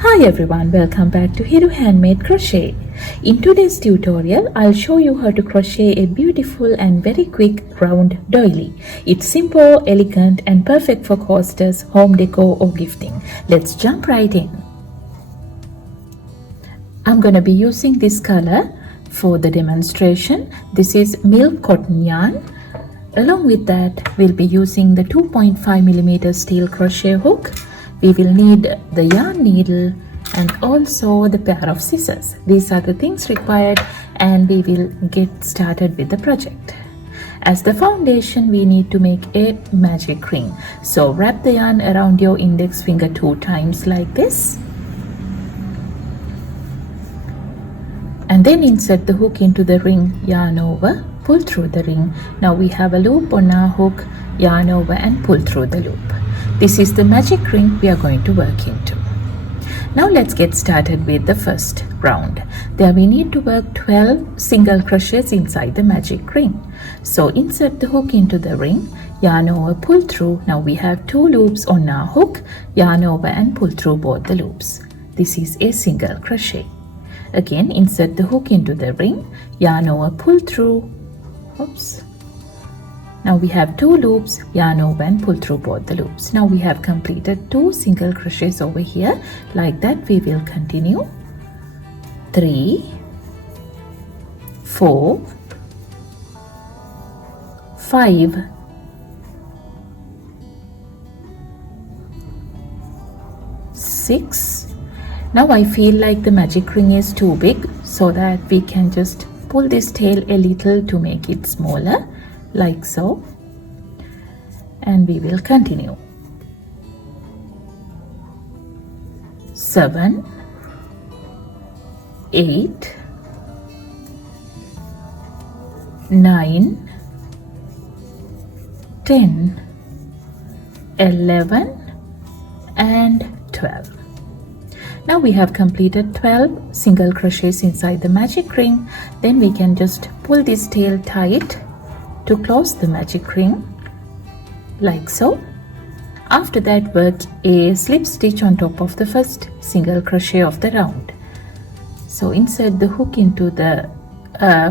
Hi everyone, welcome back to Hiru Handmade Crochet. In today's tutorial, I'll show you how to crochet a beautiful and very quick round doily. It's simple, elegant and perfect for coasters, home decor or gifting. Let's jump right in. I'm going to be using this color for the demonstration. This is milk cotton yarn. Along with that, we'll be using the 2.5mm steel crochet hook. We will need the yarn needle and also the pair of scissors. These are the things required, and we will get started with the project. As the foundation, we need to make a magic ring. So wrap the yarn around your index finger 2 times like this. And then insert the hook into the ring, yarn over, pull through the ring. Now we have a loop on our hook, yarn over and pull through the loop. This is the magic ring we are going to work into. Now let's get started with the first round. There we need to work 12 single crochets inside the magic ring. So insert the hook into the ring, yarn over, pull through. Now we have 2 loops on our hook, yarn over and pull through both the loops. This is a single crochet. Again, insert the hook into the ring, yarn over, pull through. Oops. Now we have 2 loops, yarn over and pull through both the loops. Now we have completed 2 single crochets over here. Like that we will continue. 3, 4, 5, 6. Now I feel like the magic ring is too big, so that we can just pull this tail a little to make it smaller, like so, and we will continue. 7, 8, 9, 10, 11 and 12. Now we have completed 12 single crochets inside the magic ring. Then we can just pull this tail tight to close the magic ring, like so. After that, work a slip stitch on top of the first single crochet of the round. So insert the hook into the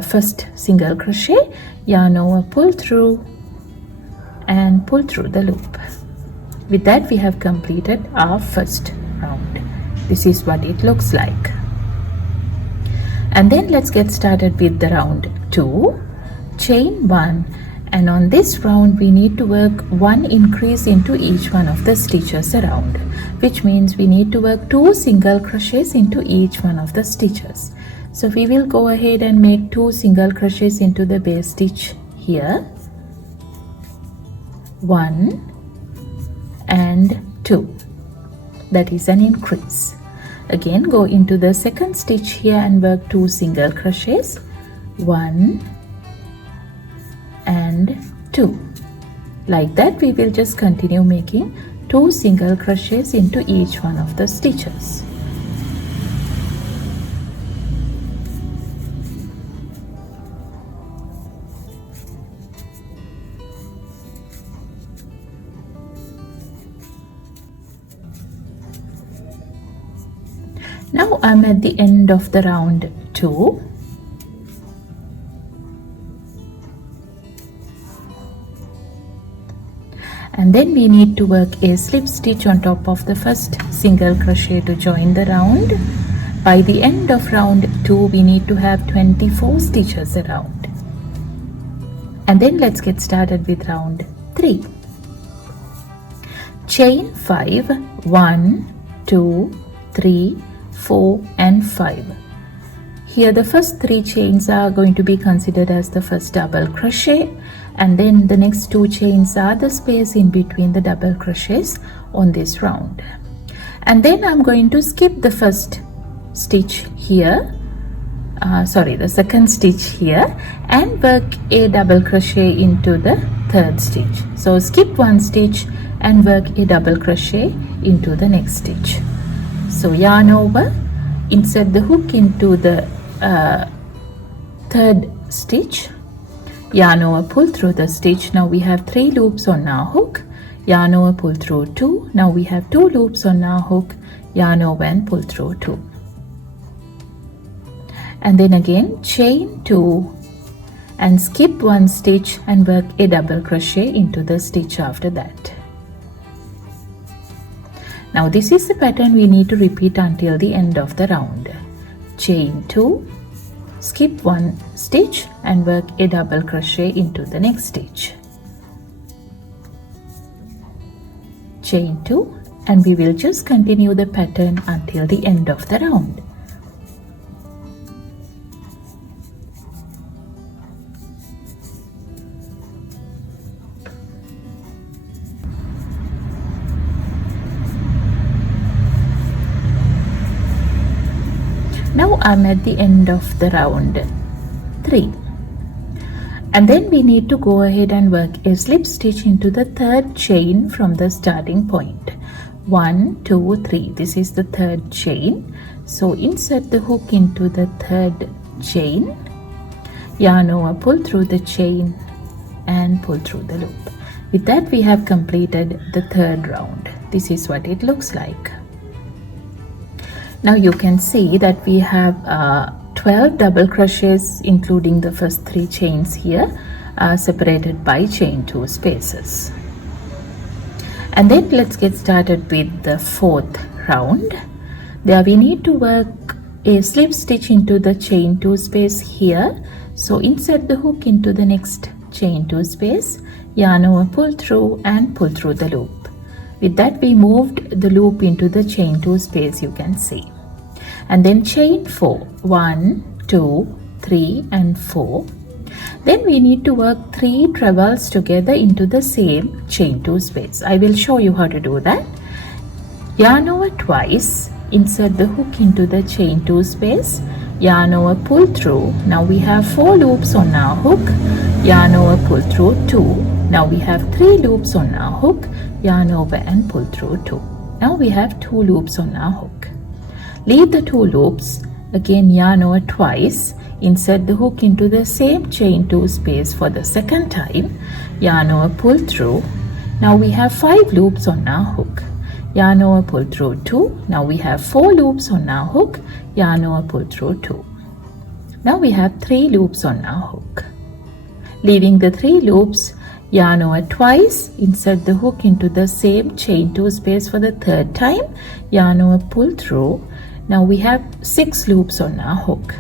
first single crochet, yarn over, pull through and pull through the loop. With that, we have completed our first round. This is what it looks like. And then let's get started with the round 2. Chain 1, and on this round we need to work 1 increase into each one of the stitches around, which means we need to work 2 single crochets into each one of the stitches. So we will go ahead and make 2 single crochets into the base stitch here, 1 and 2. That is an increase. Again, go into the second stitch here and work 2 single crochets, 1 and 2. Like that we will just continue making 2 single crochets into each one of the stitches. Now I'm at the end of the round 2. And then we need to work a slip stitch on top of the first single crochet to join the round. By the end of round 2, we need to have 24 stitches around. And then let's get started with round 3. Chain 5, 1, 2, 3, 4 and 5. Here the first 3 chains are going to be considered as the first double crochet, and then the next 2 chains are the space in between the double crochets on this round. And then I'm going to skip the first stitch here, the second stitch here, and work a double crochet into the third stitch. So skip 1 stitch and work a double crochet into the next stitch. So yarn over, insert the hook into the third stitch, yarn over, pull through the stitch. Now we have 3 loops on our hook, yarn over, pull through 2. Now we have 2 loops on our hook, yarn over and pull through 2. And then again chain 2 and skip 1 stitch and work a double crochet into the stitch after that. Now this is the pattern we need to repeat until the end of the round. Chain 2, skip 1 stitch and work a double crochet into the next stitch. Chain 2, and we will just continue the pattern until the end of the round. Now I'm at the end of the round 3, and then we need to go ahead and work a slip stitch into the third chain from the starting point. 1, 2, 3. This is the third chain. So insert the hook into the third chain, yarn over, pull through the chain and pull through the loop. With that we have completed the third round. This is what it looks like. Now you can see that we have 12 double crochets including the first 3 chains here, separated by chain 2 spaces. And then let's get started with the fourth round. There we need to work a slip stitch into the chain 2 space here. So insert the hook into the next chain 2 space, yarn over, pull through and pull through the loop. With that we moved the loop into the chain 2 space, you can see. And then chain 4, 1, 2, 3 and 4. Then we need to work 3 trebles together into the same chain 2 space. I will show you how to do that. Yarn over twice, insert the hook into the chain 2 space, yarn over, pull through. Now we have 4 loops on our hook, yarn over, pull through 2. Now we have 3 loops on our hook, yarn over and pull through 2. Now we have 2 loops on our hook. Leave the 2 loops, again yarn over twice, insert the hook into the same chain 2 space for the second time, yarn over, pull through. Now we have 5 loops on our hook, yarn over, pull through 2. Now we have 4 loops on our hook, yarn over, pull through 2. Now we have 3 loops on our hook. Leaving the 3 loops, yarn over twice, insert the hook into the same chain 2 space for the third time, yarn over, pull through. Now we have 6 loops on our hook,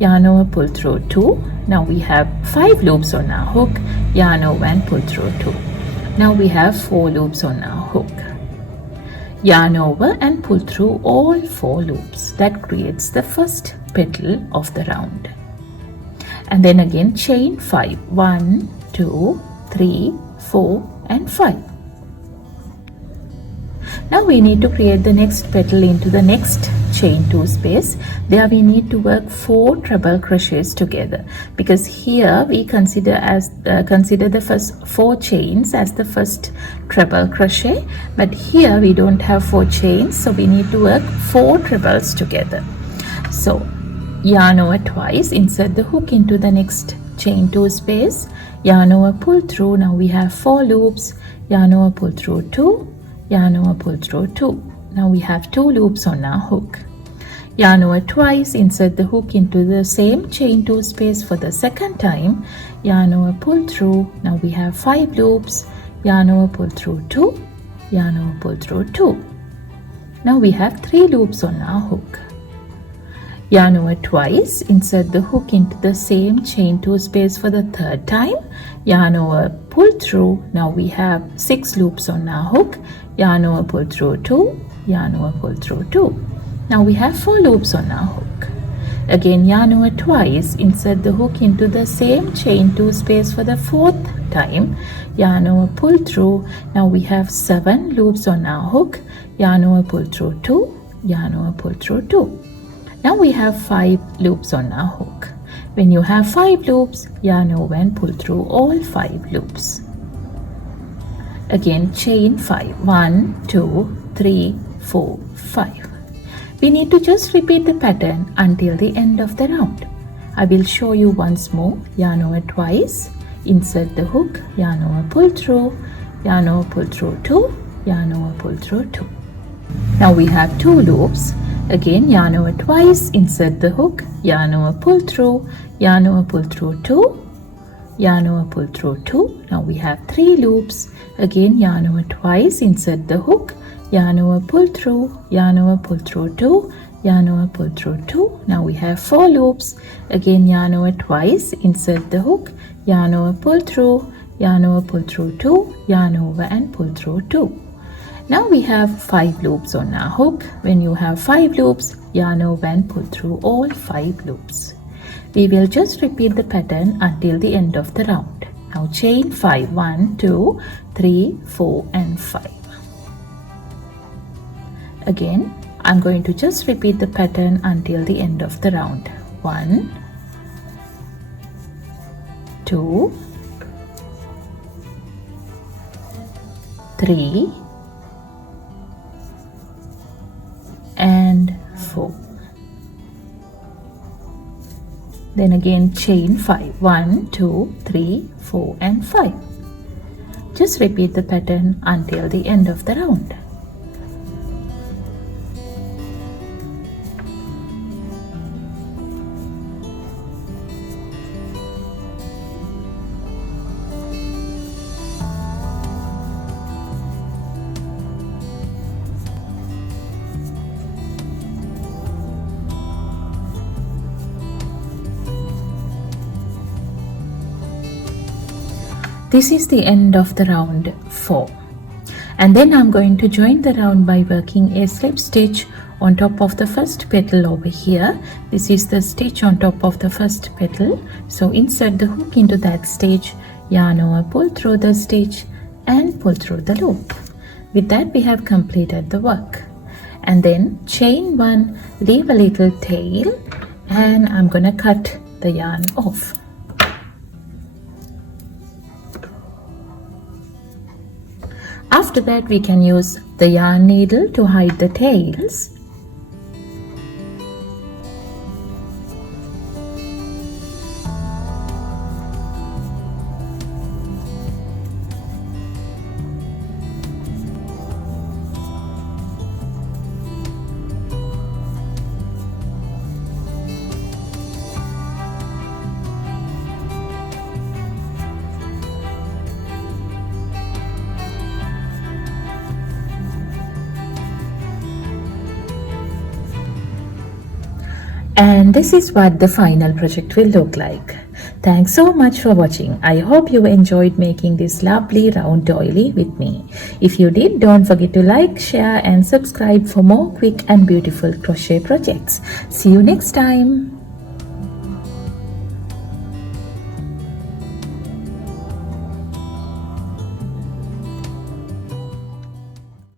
yarn over, pull through 2. Now we have 5 loops on our hook, yarn over and pull through 2. Now we have 4 loops on our hook, yarn over and pull through all 4 loops. That creates the first petal of the round. And then again chain 5, 1, 2, 3, 4 and 5. Now we need to create the next petal into the next chain 2 space. There we need to work 4 treble crochets together, because here we consider the first 4 chains as the first treble crochet, but here we don't have 4 chains, so we need to work 4 trebles together. So yarn over twice, insert the hook into the next chain 2 space, yarn over, pull through. Now we have 4 loops, yarn over, pull through 2, yarn over, pull through 2. Now we have 2 loops on our hook, yarn over twice, insert the hook into the same chain 2 space for the second time, yarn over, pull through. Now we have 5 loops, yarn over, pull through 2, yarn over, pull through 2. Now we have 3 loops on our hook, yarn over twice, insert the hook into the same chain 2 space for the third time, yarn over, pull through. Now we have 6 loops on our hook, yarn over, pull through 2, yarn over, pull through 2. Now we have 4 loops on our hook. Again yarn over twice, insert the hook into the same chain 2 space for the fourth time, yarn over, pull through. Now we have 7 loops on our hook, yarn over, pull through 2, yarn over, pull through 2. Now we have 5 loops on our hook. When you have 5 loops, yarn over and pull through all 5 loops. Again chain 5, 1, 2, 3, 4, 5. We need to just repeat the pattern until the end of the round. I will show you once more. Yarn over twice, insert the hook, yarn over, pull through, yarn over, pull through 2, yarn over, pull through 2. Now we have 2 loops. Again, yarn over twice, insert the hook, yarn over, pull through, yarn over, pull through 2, yarn over, pull through 2. Now we have 3 loops. Again, yarn over twice, insert the hook, yarn over, pull through, yarn over, pull through 2, yarn over, pull through 2. Now we have 4 loops. Again, yarn over twice, insert the hook, yarn over, pull through, yarn over, pull through 2, yarn over and pull through 2. Now we have 5 loops on our hook. When you have 5 loops, yarn over and pull through all 5 loops. We will just repeat the pattern until the end of the round. Now chain 5, 1, 2, 3, 4 and 5. Again, I'm going to just repeat the pattern until the end of the round. 1, 2, 3 and 4. Then again chain 5, 1, 2, 3, 4 and 5. Just repeat the pattern until the end of the round. This is the end of the round 4. And then I'm going to join the round by working a slip stitch on top of the first petal over here. This is the stitch on top of the first petal. So insert the hook into that stitch, yarn over, pull through the stitch and pull through the loop. With that we have completed the work. And then chain 1, leave a little tail, and I'm gonna cut the yarn off. After that we can use the yarn needle to hide the tails. And this is what the final project will look like. Thanks so much for watching. I hope you enjoyed making this lovely round doily with me. If you did, don't forget to like, share and subscribe for more quick and beautiful crochet projects. See you next time.